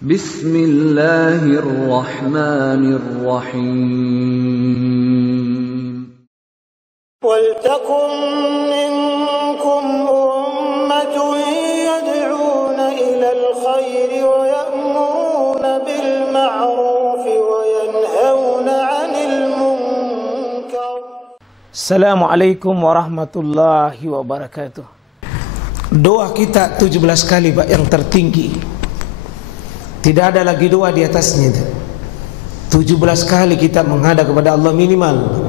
Bismillahirrahmanirrahim. Waltakum minkum ummatun yad'una ilal khairi wa ya'muruna bil ma'ruf wa yanhauna 'anil munkar. Assalamualaikum warahmatullahi wabarakatuh. Doa kita 17 kali Pak, yang tertinggi. Tidak ada lagi doa di atasnya. 17 kali kita menghadap kepada Allah minimal.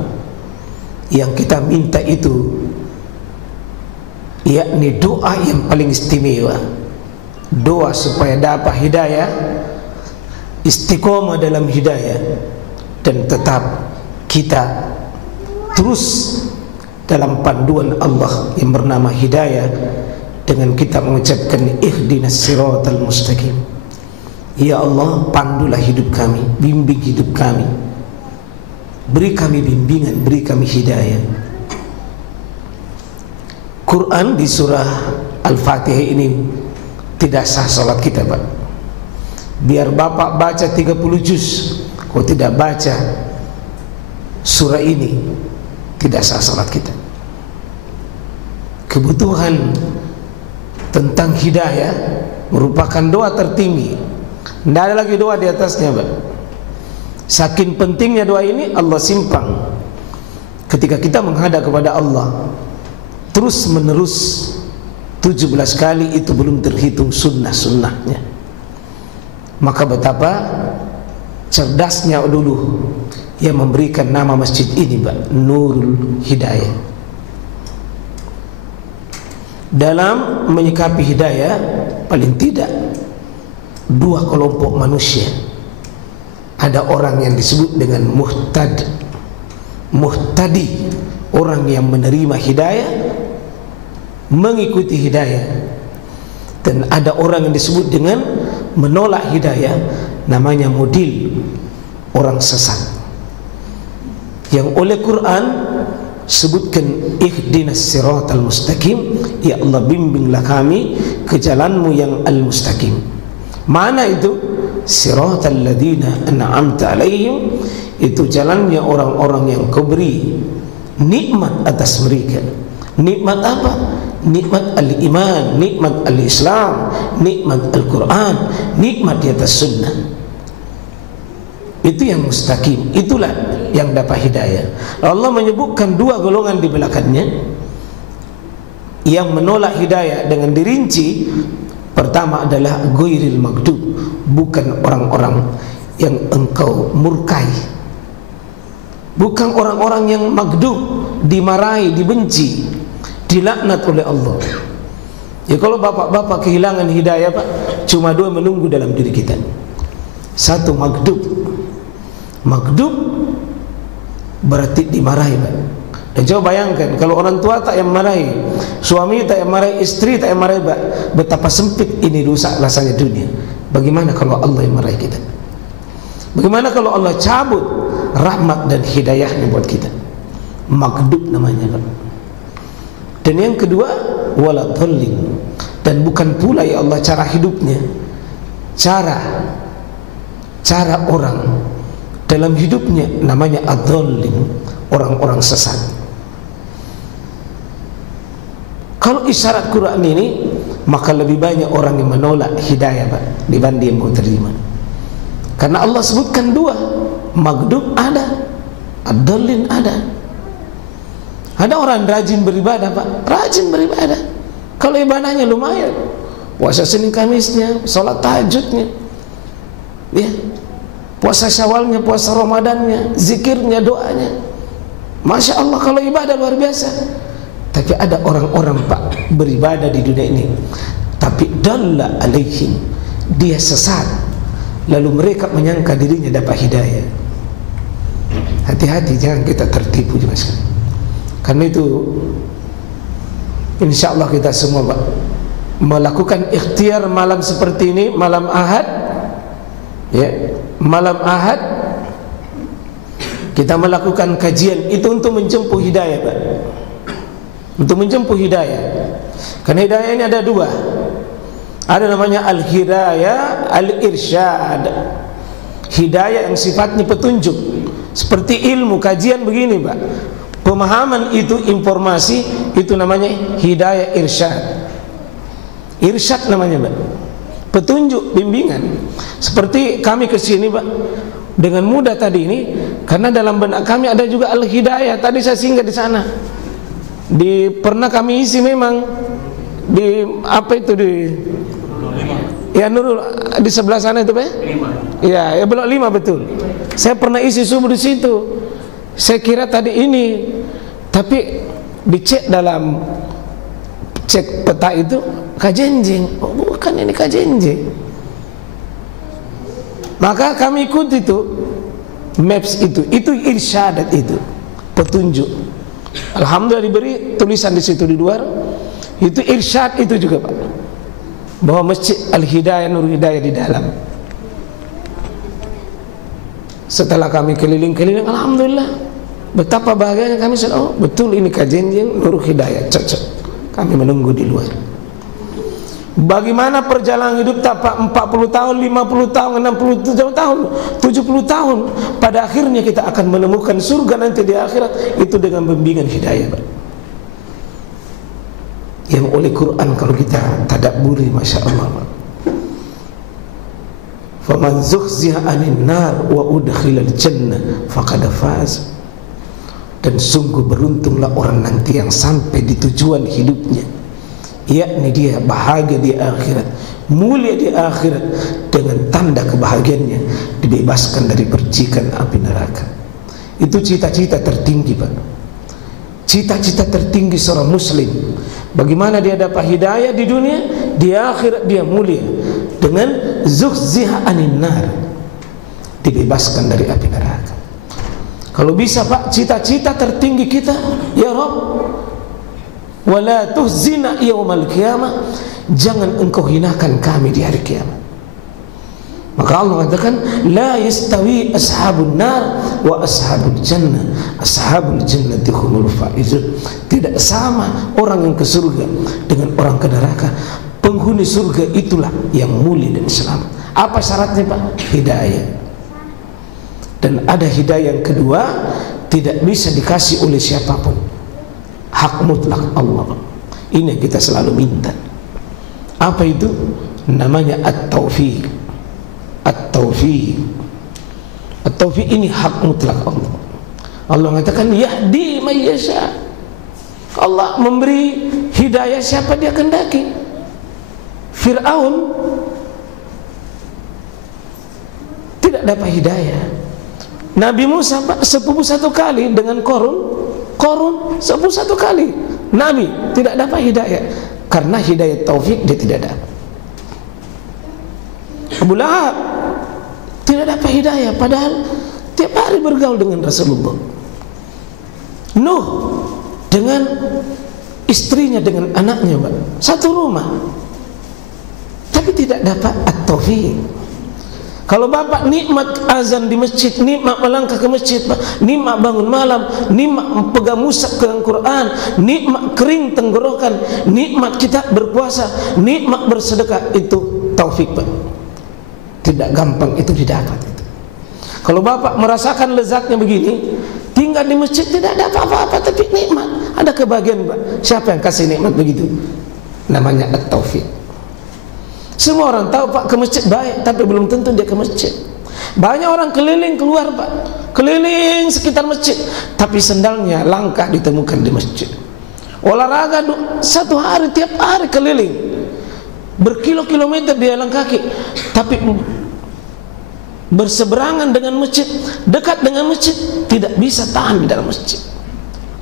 Yang kita minta itu yakni doa yang paling istimewa. Doa supaya dapat hidayah, istiqomah dalam hidayah, dan tetap kita terus dalam panduan Allah yang bernama hidayah, dengan kita mengucapkan ihdinas siratal mustaqim. Ya Allah, pandulah hidup kami, bimbing hidup kami, beri kami bimbingan, beri kami hidayah. Quran di surah Al-Fatihah ini tidak sah salat kita Pak. Biar Bapak baca 30 juz, kalau tidak baca surah ini, tidak sah salat kita. Kebutuhan tentang hidayah merupakan doa tertinggi. Tidak ada lagi doa di atasnya Pak. Saking pentingnya doa ini, Allah simpang ketika kita menghadap kepada Allah terus menerus 17 kali, itu belum terhitung sunnah-sunnahnya. Maka betapa cerdasnya dulu yang memberikan nama masjid ini Pak, Nurul Hidayah. Dalam menyikapi hidayah, paling tidak dua kelompok manusia. Ada orang yang disebut dengan muhtadi, orang yang menerima hidayah, mengikuti hidayah. Dan ada orang yang disebut dengan menolak hidayah, namanya mudil, orang sesat. Yang oleh Quran sebutkan ihdinas siratal mustaqim, ya Allah bimbinglah kami ke jalanmu yang al-mustaqim. Mana itu? Siratal ladzina an'amta alaihim, itu jalannya orang-orang yang kau beri nikmat atas mereka. Nikmat apa? Nikmat al-iman, nikmat al-islam, nikmat al-Quran, nikmat di atas sunnah. Itu yang mustaqim, itulah yang dapat hidayah. Allah menyebutkan dua golongan di belakangnya yang menolak hidayah dengan dirinci. Pertama adalah ghairil maghdub, bukan orang-orang yang engkau murkai, bukan orang-orang yang maghdub, dimarahi, dibenci, dilaknat oleh Allah. Ya, kalau bapak-bapak kehilangan hidayah Pak, cuma dua menunggu dalam diri kita. Satu, maghdub. Maghdub berarti dimarahi Pak. Dan coba bayangkan kalau orang tua tak yang marahi, suami tak yang marahi, istri tak yang marahi Pak, betapa sempit ini rusak rasanya dunia. Bagaimana kalau Allah yang marahi kita? Bagaimana kalau Allah cabut rahmat dan hidayahnya buat kita? Maghdub namanya Pak. Dan yang kedua, waladhdallin, dan bukan pula ya Allah cara hidupnya, cara orang dalam hidupnya, namanya adzallin, orang-orang sesat. Kalau isyarat Quran ini, maka lebih banyak orang yang menolak hidayah Pak dibanding yang mau terima. Karena Allah sebutkan dua, maghdub ada, adzallin ada. Ada orang rajin beribadah Pak, rajin beribadah. Kalau ibadahnya lumayan, puasa Senin Kamisnya, sholat tahajudnya, ya, puasa Syawalnya, puasa Ramadannya, zikirnya, doanya, Masya Allah, kalau ibadah luar biasa. Tapi ada orang-orang Pak beribadah di dunia ini, tapi dalla alaihim, dia sesat, lalu mereka menyangka dirinya dapat hidayah. Hati-hati, jangan kita tertipu juga sekali. Karena itu insya Allah kita semua Pak melakukan ikhtiar malam seperti ini, malam Ahad, ya, malam Ahad kita melakukan kajian itu untuk menjemput hidayah Pak, untuk menjemput hidayah. Karena hidayah ini ada dua, Ada namanya al-hidayah al-irsyad, hidayah yang sifatnya petunjuk. Seperti ilmu kajian begini Pak, pemahaman itu, informasi itu namanya hidayah irsyad. Irsyad namanya Pak, petunjuk, bimbingan. Seperti kami kesini Pak dengan mudah tadi ini, karena dalam benak kami ada juga al-hidayah. Tadi saya singgah di sana, pernah kami isi memang di apa itu di ya Nurul di sebelah sana itu Pak. Ya, ya Blok 5 betul. Saya pernah isi subuh di situ. Saya kira tadi ini, tapi dicek dalam cek peta itu Kajenjing. Oh, bukan ini Kajenjing. Maka kami ikut itu maps itu irsyadat, itu petunjuk. Alhamdulillah diberi tulisan di situ di luar. Itu irsyad itu juga Pak, bahwa masjid Al-Hidayah Nur Hidayah di dalam. Setelah kami keliling-keliling, alhamdulillah betapa bahagianya kami. Oh betul ini Kajenjing Nur Hidayah, cocok. Kami menunggu di luar. Bagaimana perjalanan hidup Pak, 40 tahun, 50 tahun, 60 tahun, 70 tahun, pada akhirnya kita akan menemukan surga nanti di akhirat, itu dengan bimbingan hidayah Pak, yang oleh Quran kalau kita tadabburi, Masya Allah Pak. Faman zuhziha 'anil nar wa udkhilal jannah faqad faz. Dan sungguh beruntunglah orang nanti yang sampai di tujuan hidupnya, yakni dia bahagia di akhirat, mulia di akhirat, dengan tanda kebahagiaannya dibebaskan dari percikan api neraka. Itu cita-cita tertinggi Pak, cita-cita tertinggi seorang muslim. Bagaimana dia dapat hidayah di dunia, di akhirat dia mulia dengan zuhziha 'anil nar, dibebaskan dari api neraka. Kalau bisa Pak, cita-cita tertinggi kita, ya Rabb, wala tuhzina yaumal qiyamah, jangan engkau hinakan kami di hari kiamat. Maka Allah katakan, la yastawi ashabun nar wa ashabul jannah, ashabul jannati humul faizun. Tidak sama orang yang ke surga dengan orang ke neraka. Penghuni surga itulah yang mulia dan selamat. Apa syaratnya Pak? Hidayah. Dan ada hidayah yang kedua, tidak bisa dikasih oleh siapapun, hak mutlak Allah. Ini yang kita selalu minta. Apa itu? Namanya at-taufiq. At-taufiq. At-taufiq ini hak mutlak Allah. Allah mengatakan yahdi may yasha. Allah memberi hidayah siapa dia kehendaki. Fir'aun tidak dapat hidayah. Nabi Musa Pak, sepupu satu kali dengan Korun sepupu satu kali. Nabi tidak dapat hidayah, karena hidayah taufik dia tidak dapat. Abu Lahab tidak dapat hidayah, padahal tiap hari bergaul dengan Rasulullah. Nuh dengan istrinya, dengan anaknya Pak, satu rumah, tapi tidak dapat at-taufiq. Kalau Bapak nikmat azan di masjid, nikmat melangkah ke masjid, nikmat bangun malam, nikmat pegang mushaf ke Quran, nikmat kering tenggorokan, nikmat kita berpuasa, nikmat bersedekah, itu taufik Pak. Tidak gampang itu didapat itu. Kalau Bapak merasakan lezatnya begini, tinggal di masjid tidak ada apa-apa tapi nikmat, ada kebahagiaan Pak. Siapa yang kasih nikmat begitu? Namanya at-taufik. Semua orang tahu Pak ke masjid baik, tapi belum tentu dia ke masjid. Banyak orang keliling keluar Pak, keliling sekitar masjid, tapi sendalnya langka ditemukan di masjid. Olahraga satu hari, tiap hari keliling, berkilo-kilometer dia jalan kaki, tapi berseberangan dengan masjid, dekat dengan masjid, tidak bisa tahan di dalam masjid.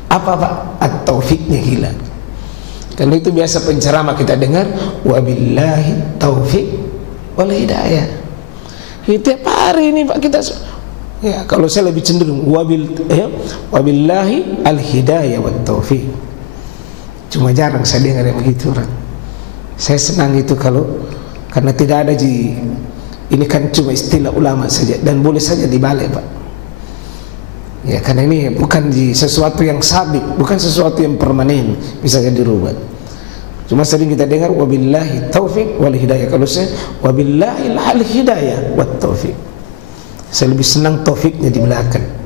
Apa Pak? At-taufiknya hilang. Karena itu biasa penceramah kita dengar, wabillahi taufik wal hidayah. Tiap hari ini Pak kita, ya kalau saya lebih cenderung wabillahi al hidayah wat taufik. Cuma jarang saya dengar yang begitu orang. Saya senang itu kalau, karena tidak ada ini kan cuma istilah ulama saja dan boleh saja dibalik Pak. Ya karena ini bukan sesuatu yang sabit, bukan sesuatu yang permanen, bisa jadi dirubah. Cuma sering kita dengar wabillahi taufik wal hidayah. Kalau saya wabillahi al hidayah wat taufik. Saya lebih senang taufiknya di belakang.